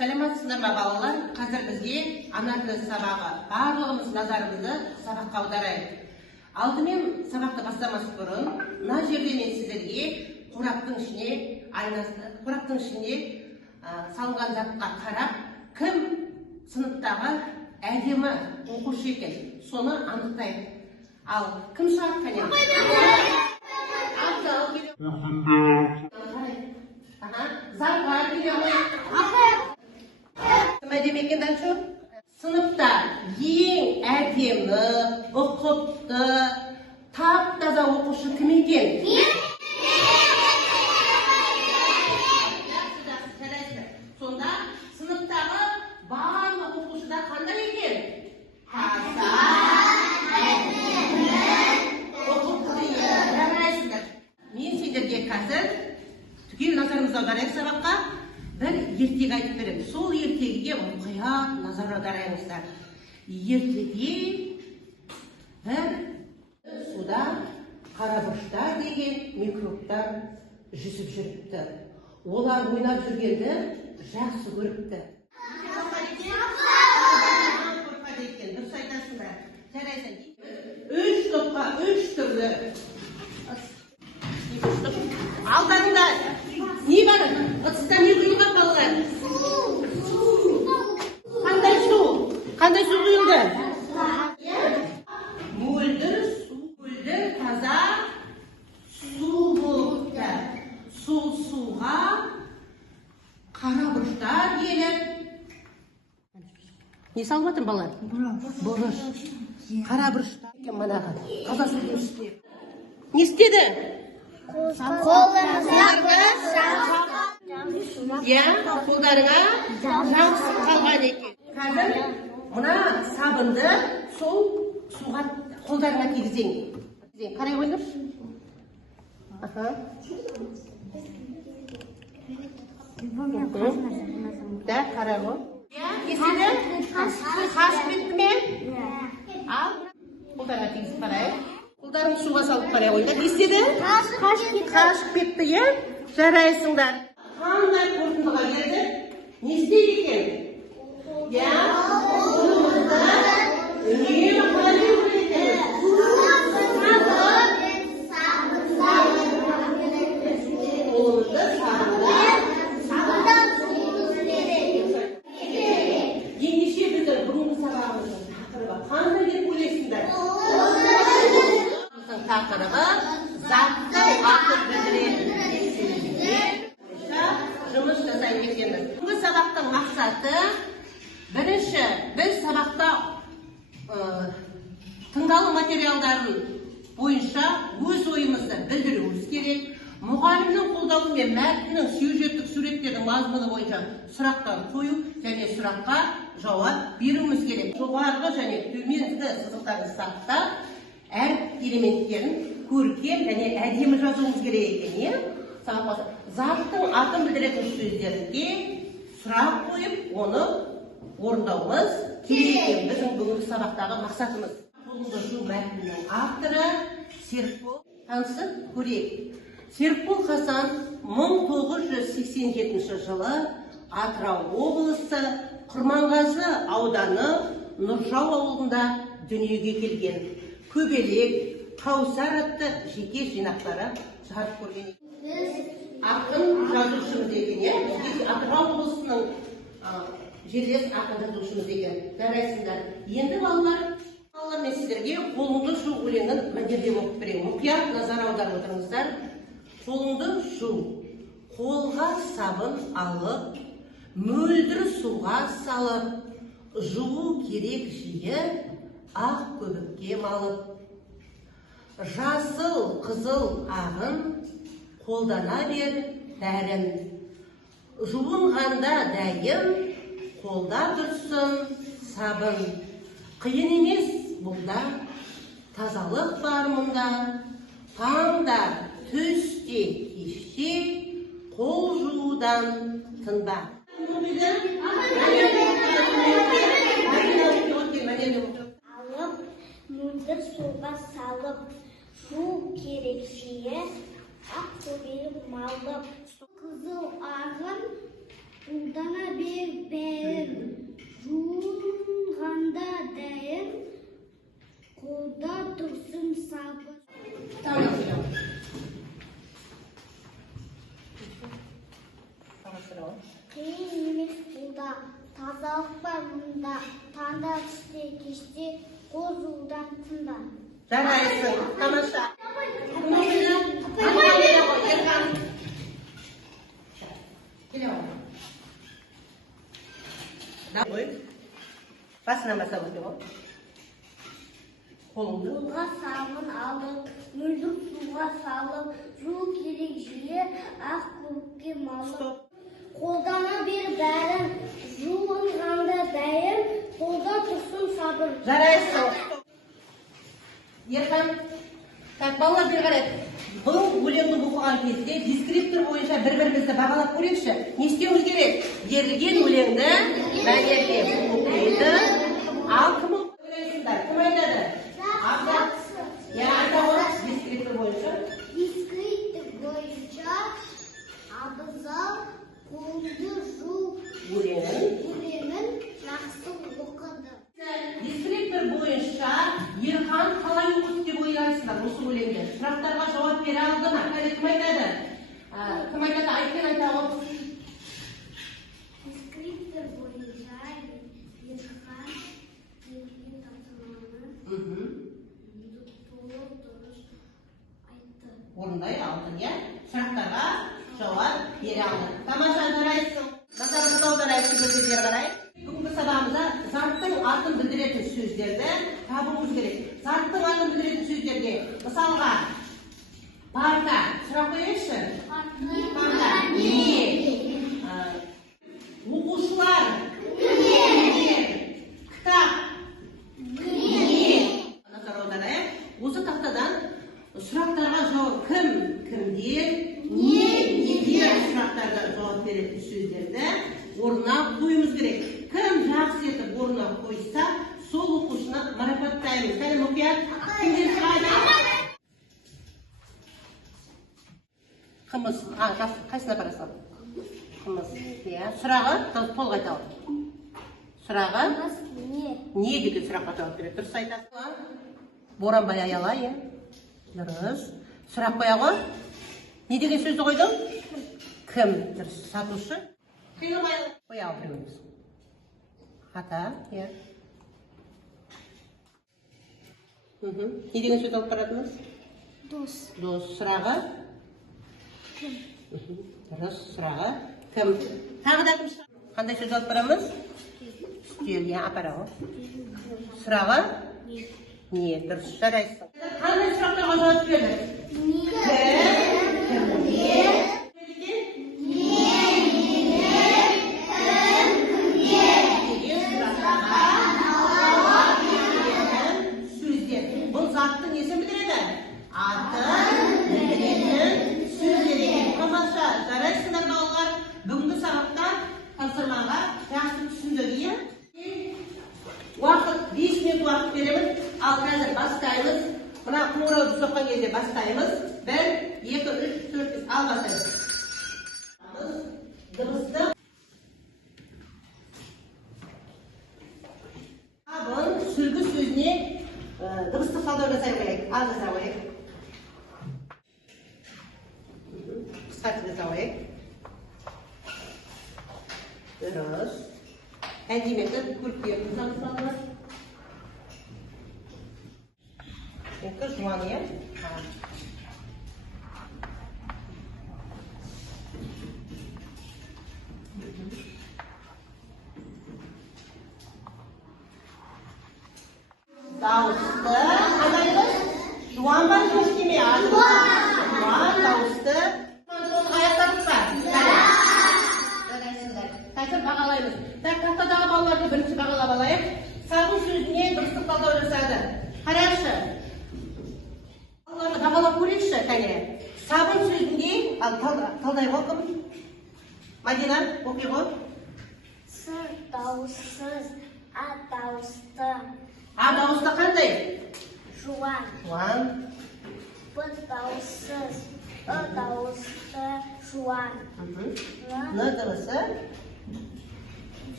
Саламатсыздар ма балалар? Қазір бізге ана тілі сабағы. Барлығымыз назарымызды сабаққа аударайық. Алдымен сабақты бастамас бұрын, мына жерде мен сіздерге қораптың ішіне салынған затқа қарап, кім сыныптағы әдемі оқушы екен, соны анықтайық. Ал кім шығады кәне? Заңғар келеміз. Кім әдемі екен дәлші? Сыныпта ең әдемі, ұқыпты, тап-таза оқушы кім екен? Сонда сыныптағы барлық оқушыда қандай екен? Таза, әдемі, ұқыпты екен. Мен сендерге қазір түгел назарымызды аударайық сабаққа. Бір ертегі айтып беремін. Сол ертегіге мұқият назар аударыңыздар. Ертеде бір суда қарабұрыштар деген микробтар жүзіп жүріпті. Олар ойнап жүргенді жақсы көріпті. Дұрыс айтасыңдар. Жарайсың. Үш топқа үш түрлі. Алдарыңда не бар? Ыдыста не құйылған балалар? Қандай су? Қандай су құйылды? Мөлдір су, мөлдір таза су болыпты. Сол суға қарабұрыштар келіп. Не салып жатыр балалар? Бұрыш. Қарабұрыштар екен манағы. Қазасын істеп. Не істеді? Қолдарыңа жабысып қалған екен. Қазір мына сабынды сол суға қолдарыңа тигізең. Қарай қойыңдаршы. Да, қарай ғой. Кесілі? Қашып кетті ме? Ал, қолдарыңа тигізіп қарайық. Қолдарын суға салып қарай қойыңдар. Не істеді? Қашып кетті, е? Жарайсыңдар. Қандай қорытындыға келді? Не істейді екен? Қолымызды үнемі қалай жүру екен? Қолымызды ендеше біздің бүгінгі сабағымыздың тақырыбы қандай деп ойлайсыңдар? Тақырыбы затты уақыт білдіреді. Жұмыс жасайын екенбіз. Бүгінгі сабақтың мақсаты бірінші, біз сабақта тыңдалу материалдарын бойынша өз ойымызды білдіруіміз керек. Мұғалімнің қолдауымен мәтіннің сюжеттік суреттердің мазмұны бойынша сұрақтар қою және сұраққа жауап беруіміз керек. Жоғарғы және төменгі сызықтарды сақтап, әр элементтерін көркем және әдемі жазуымыз керек екен. Заттың атын білдіретін сөздерге сұрақ қойып, оны орындауымыз керек екен. Біздің бүгінгі сабақтағы мақсатымыз. Қолыңды жу мәтінінің авторы Серікбол. Танысып көрейік. Серікбол Хасан 1987 жылы Атырау облысы Құрманғазы ауданы Нұржау ауылында дүниеге келген. Көбелек, Қаусар атты жеке жинақтары шығарып көрген. Ақын жазушымыз екен, Атырау облысының жерлес ақын жазушымыз екен. Жарайсыңдар. Енді балалар мен сіздерге қолыңды шу өлеңін мәнерлеп оқып беремін. Мұқият назар аударып отырыңыздар. Қолыңды шу, қолға сабын алып, мөлдір суға салып, жуу керек жиі, ақ көбікке малып. Жасыл, қызыл ағын, қолдана бер дәрін. Жуынғанда дәйім, қолда тұрсын сабын. Қиын емес бұлда, тазалық бар мұнда. Таңда, түсте, кеште, қол жуудан тынба. Алып, мөлдір суға салып, жу керек жиі, ақ көбелек малып. Қызыл ағын, Қолдана бер бәрін, жуынғанда дәйін, қолда тұрсын сабыр. Қиын емес қолда, тазалық бар мұнда, таңда түсте кеште, қозудан тында. Жарайсың, тамаша. Басынан басап өте ғой. Қолыңды. Қолға сабын алып, мөлдір суға салып, жуу керек жиі, ақ көкке малып. Қолдана бер бәрін, жуынғанда дәйім, қолда тұрсын сабыр. Жарайсың. Ерхан, так, балалар бері қарайды. Бұл өлеңді оқыған кезде дескриптор бойынша бір-бірімізді бағалап көрейікші. Не істеуіміз керек? Берілген өлеңді мәнерге оқиды. Ал кім ойлайсыңдар? Кім айтады? Дескриптор бойынша. Дескриптор бойынша абзал қолды жу өлеңін жақсы оқыды. Дескриптор бойынша Ерхан қалай оқыды деп ойлайсыздар осы өлеңді? Сұрақтарға жауап бере алды ма? Кім айтады? Кім айтады? Айткен айта ғой. Дескриптор бойынша Ерхан берген тапсырманы толық дұрыс айтты. Орындай алды, иә? Сұрақтарға жауап бере алды. Тамаша, жарайсың. Назарыңызды аударайық бері қарай. Бүгінгі сабағымызда заттың атын білдіретін сөздерді табуымыз керек. Заттың атын білдіретін сөздерге мысалға парта сұрақ қояйықшы. Парта не? Оқушылар не? Кітап не? Назар аударайық. Осы тақтадан сұрақтарға жауап кім, кімдер, неге сұрақтарға жауап беретін сөздерді орнына қойымыз керек. Кім жақсы етіп орнына қойса, сол оқушыны марапаттаймыз. Сәлем мұқият. Кімдер сұрайды? Қымыз. Қайсына барасың? Қымыз. Сұрағы толық айта ал. Сұрағы? Не деген сұраққа жауап береді? Дұрыс айтасың. Боранбай аяла, е? Дұрыс. Сұрақ қоя ғой. Не деген сөзді қойдың? Кім? Дұрыс. Сатушы? Қиылмай қоя ал біреуіміз. Ата, е? Не деген сөз алып баратымыз? Дос. Дос. Сұрағы? Кім? Дұрыс. Сұрағы? Кім? Тағы да кім сұрақ? Қандай сөз алып барамыз? Үстел, е? Апара ғой. Сұрағы? Не? Дұрыс. Жарайсың. Қандай сұрақтарға жауап берді? Бұл заттың несін білдіреді? Атын білдіретін сөздер екен. Тамаша, жарайсыңдар балалар. Бүгінгі сабақта тапсырмаға жақсы түсіндік, иә? Уақыт, 5 минут уақыт беремін. Ал қазір бастаймыз. Мына қоңырауды соққан кезде бастаймыз. 1, 2, 3, 4, 5. Ал бастаймыз. Дыбысты. Абын сүлгі сөзіне дыбыстық талдау жасай қояйық. Ал жасай қояйық. Қысқартып жасай қояйық. Дұрыс. Әдеметті көркем тұзамыз балалар. Екі жуан, е? Дауысты. Қандай қыз? Жуан ба, жөшке ме? Жуан, дауысты. Аяқтарыңыз ба? Жарайсыңдар. Қазір бағалаймыз. Тақтадағы балаларды бірінші бағалап алайық. Сабын сөзіне дұрыстық талдау жасады. Қарашы. Балаларды бағалап көрейікші, кәне. Сабын сөзінде, ал талдай ғой кім? Мадина, оқи ғой. Сыр дауыссыз, а дауысты. А дауысты қандай? Жуан. Жуан. Б дауыссыз, Ы дауысты, жуан. Н дыбысы?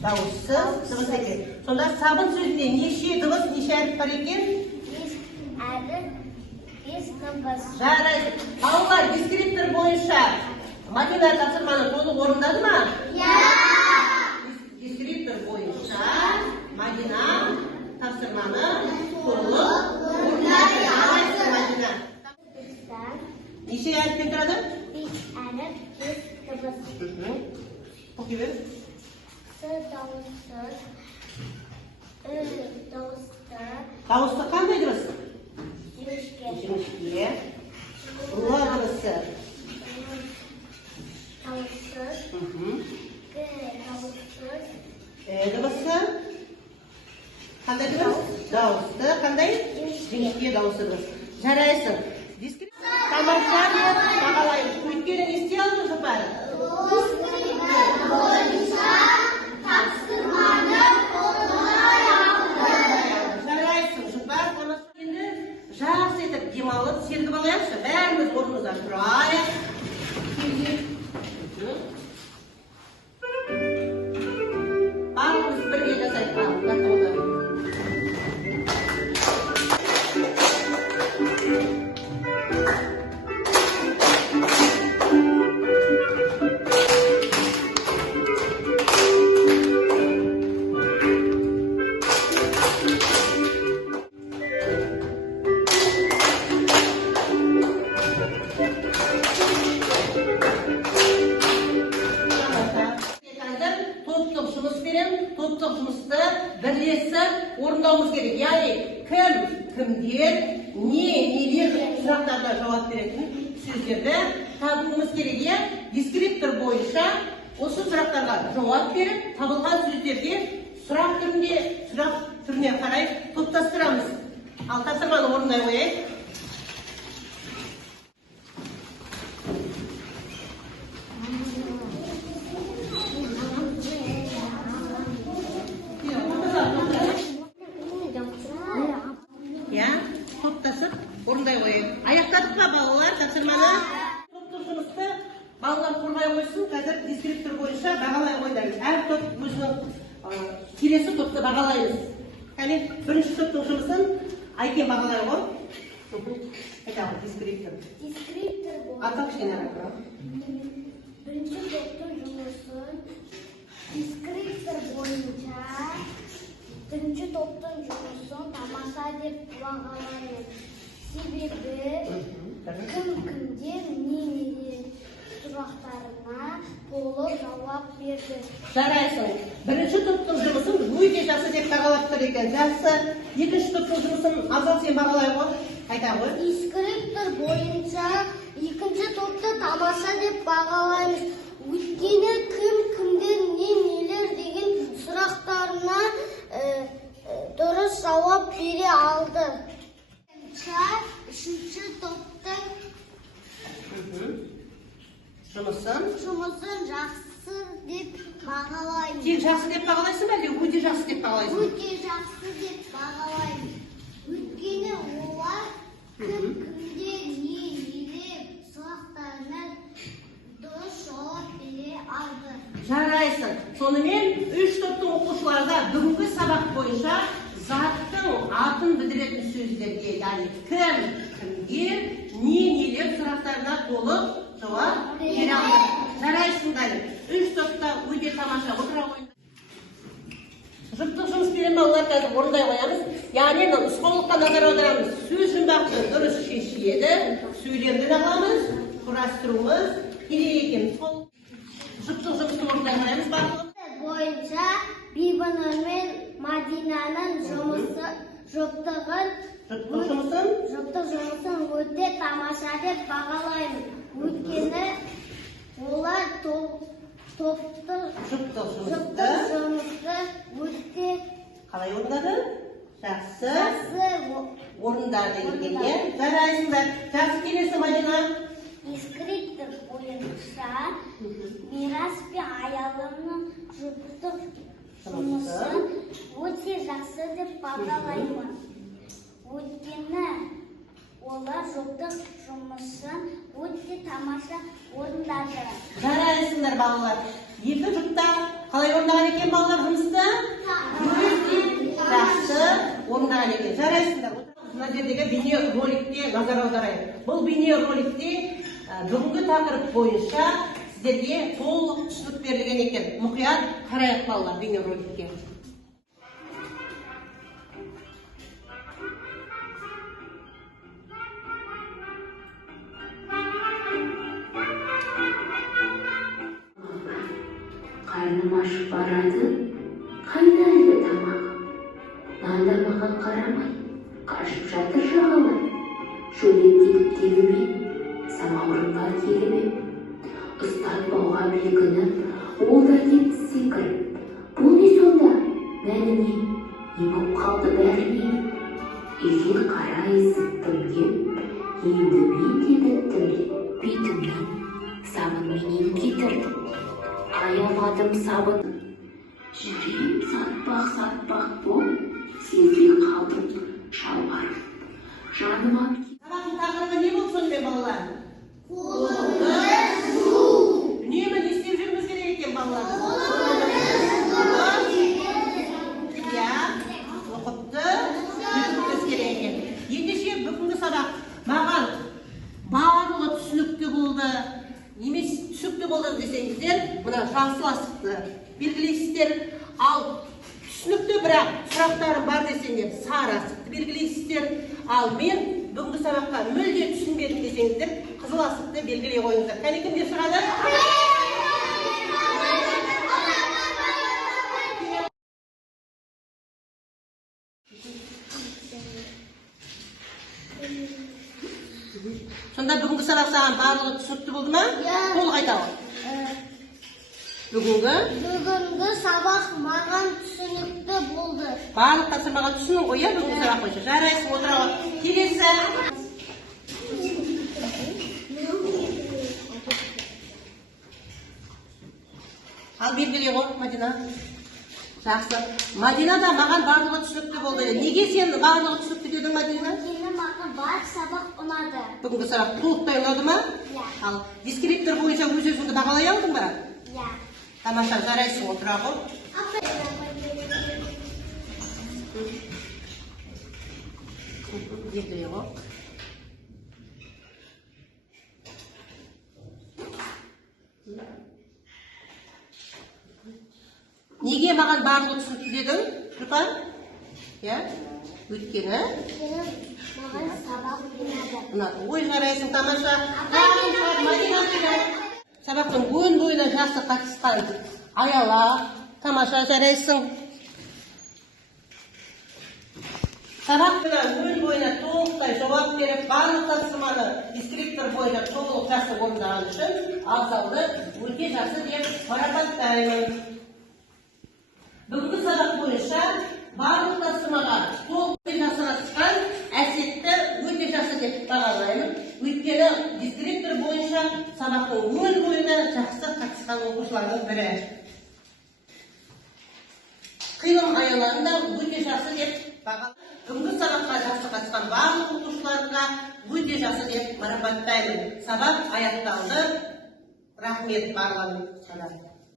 Дауыссыз дыбыс екен. Сонда сабын сөзінде неше дыбыс, неше әріп бар екен? 5 әріп, 5 дыбыс. Жарайды. Балалар дискриптор бойынша Мадина тапсырманы толық орындады ма? Дискриптор бойынша Мадина тапсырманы толық орындады. Алайсың, Мадина. Неше әріптен тұрады? 5 әріп, 5 дыбыс. Оқи бер. С дауыссыз, дауысты, Дауысты қандай дыбыс? жіңішке, Жіңішке. Дыбысы. дауыссыз, дауыссыз, Дыбысы. Қандай дыбыс? Дауысты. Қандай? Жіңішке дауысты дыбыс. Жарайсың. Тамаша деп бағалаймыз. Өйткені не істей алдың жұпар? Жарайсың жұпар. Енді жақсы етіп демалып, сергіп алайықшы. Бәріміз орнымыздан тұрайық. Барлығымыз бірге жасайық. Топтық жұмыс берем, топтық жұмысты бірлесіп орындауымыз керек. Яғни кім, кімдер, нелер сұрақтарына жауап беретін сөздерді табуымыз керек. Дискриптор бойынша осы сұрақтарға жауап беріп, табылған сөздерде сұрақ түріне қарай топтастырамыз. Ал тапсырманы орындай қояйық. Топтасып, орындай қойып. Аяқтадық па балалар тапсырманы? Топтық жұмысты балалар қорғай қойсын, қазір дискриптор бойынша бағалай қойдаймыз. Әр топ өзінің келесі топты бағалаймыз. Кәне, бірінші топтың жұмысын Айкен бағалай қой. Айтағы, дискриптор. Дискриптор Атақ кішкене араққа. Бірінші топтың жұмысын дискриптор бойынша бірінші топтың жұмысын тамаша деп бағалаймыз. Себебі кім-кімдер нелер сұрақтарына толық жауап берді. Жарайсың. Бірінші топтың жұмысын өте жақсы деп бағалап тұр екен. Жақсы. Екінші топтың жұмысын Азал сен бағалай қой. Қайта қой. Дискриптор бойынша екінші топты тамаша деп бағалаймыз. Өйткені кім-кімдер нелер деген сұрақтарына дұрыс жауап бере алды. Үшінші топтың Жұмысын жақсы деп бағалаймыз. Тек жақсы деп бағалайсың ба, әлде өте жақсы деп бағалайсың? Өте жақсы деп бағалаймыз. Өйткені олар кім-кімде нелер сұрақтарына дұрыс жауап бере алды. Жарайсың. Сонымен үш топтың оқушыларда бүгінгі сабақ бойынша заттың атын білдіретін сөздерге, яғни кім, кімге, нелер сұрақтарына толық жауап бере алды. Жарайсыңдар. Үш топта өте тамаша отыра қойыңдар. Жұптық жұмыс берем балалар қазір орындай қоямыз. Яғни нұсқаулыққа назар аударамыз. Сөз жұмбақты дұрыс шешіледі, сөйлемді аламыз, құрастыруымыз керек екен. Жұптық жұмысты орындай қоямыз барлығын. Бойынша Бибінұр мен Мадинаның жұптық жұмысын өте тамаша деп бағалаймыз. Өйткені олар топтық жұмысты өте қалай орындады? Жақсы орындады екен. Жарайсыңдар. Жақсы келесі Мадина. Дискриптор бойынша Мирас пен Аялымның жұптық жұмысын өте жақсы деп бағалаймын. Өйткені олар жұптық жұмысын өте тамаша орындады. Жарайсыңдар балалар. Екі жұпта Қалай орындаған екен балалар жұмысты? Жақсы орындаған екен. Жарайсыңдар. Мына жердегі бейнероликке назар аударайық. Бұл бейнероликте бүгінгі тақырып бойынша сіздерге толық түсінік берілген екен. Мұқият қарайық балалар бейнероликке. Karnım aşıp baradı, kaynaydı tamam. Nandamağa karamay, kaşıp жатыр жағалап. Шөлеп кетіп тегіме, самауырынға келіме. Ұстатпауға бекініп, ол да кетті секіріп. Бұл не сонда, мәні не? Не боп қалды бәріне? Үйге қарай зыттым кеп, енді мен де біттім деп. Бетімнің сабынменен кетірдім. Аямадым сабын. Жүрем сатпақ боп, сезбей қалдым шалбарым. Жаныма Сабақтың тақырыбы не болып сонымен балалар? Үнемі не істеп жүрміз керек екен балалар? Иә, оқыпты, үйретуіміз керек екен. Ендеше бүгінгі сабақ маған барлығы түсінікті болды. Немесе түсінікті болды десеңіздер, мына жасыл асықты белгілейсіздер. Ал түсінікті бірақ сұрақтарым бар десеңдер, сары асықты белгілейсіздер. Ал мен бүгінгі сабаққа мүлде түсінбедім десеңіздер, қызыл асықты белгілей қойыңыздар. Кәне кімдер шығады? Сонда бүгінгі сабақ саған барлығы түсінікті болды ма? Толық айта ғой. Бүгінгі сабақ маған түсінікті болды. Барлық тапсырмаға түсінің ғой, бүгінгі сабақ бойынша. Жарайсың, отыра ғой. Келесі. Ал белгілей ғой, Мадина. Жақсы. Мадина да маған барлығы түсінікті болды. Неге сен барлығы түсінікті дедің, Мадина? Мені маған бар сабақ ұнады. Бүгінгі сабақ толықтай ұнады ма? Иә. Ал дискриптор бойынша өз өзіңді бағалай алдың ба? Иә. Тамаша, жарайсың, отыра ғой. Белгілей ғой. Неге маған барлығы түсінікті дедің, Жұпан? Иә? Өйткені? Маған сабақ ұнады. Ой, жарайсың, тамаша. Сабақтың өн бойына жақсы қатысқан Аяла, тамаша, жарайсың. Сабақтың өн бойына толықтай жауап беріп, барлық тапсырманы дискриптор бойынша толық жақсы орындаған үшін абзалды өте жақсы деп марапаттаймын. Бүгінгі сабақ бойынша барлық тапсырмаға толықтай жақсы қатысқан Әсетті өте жақсы деп бағалаймын. Өйткені дискриптор бойынша сабақтың өн бойына жақсы қатысқан оқушылардың бірі. Қиылым Аяланы да өте жақсы деп бағалаймын. Бүгінгі сабаққа жақсы қатысқан барлық оқушыларға өте жақсы деп марапаттаймын. Сабақ аяқталды. Рахмет барлығына.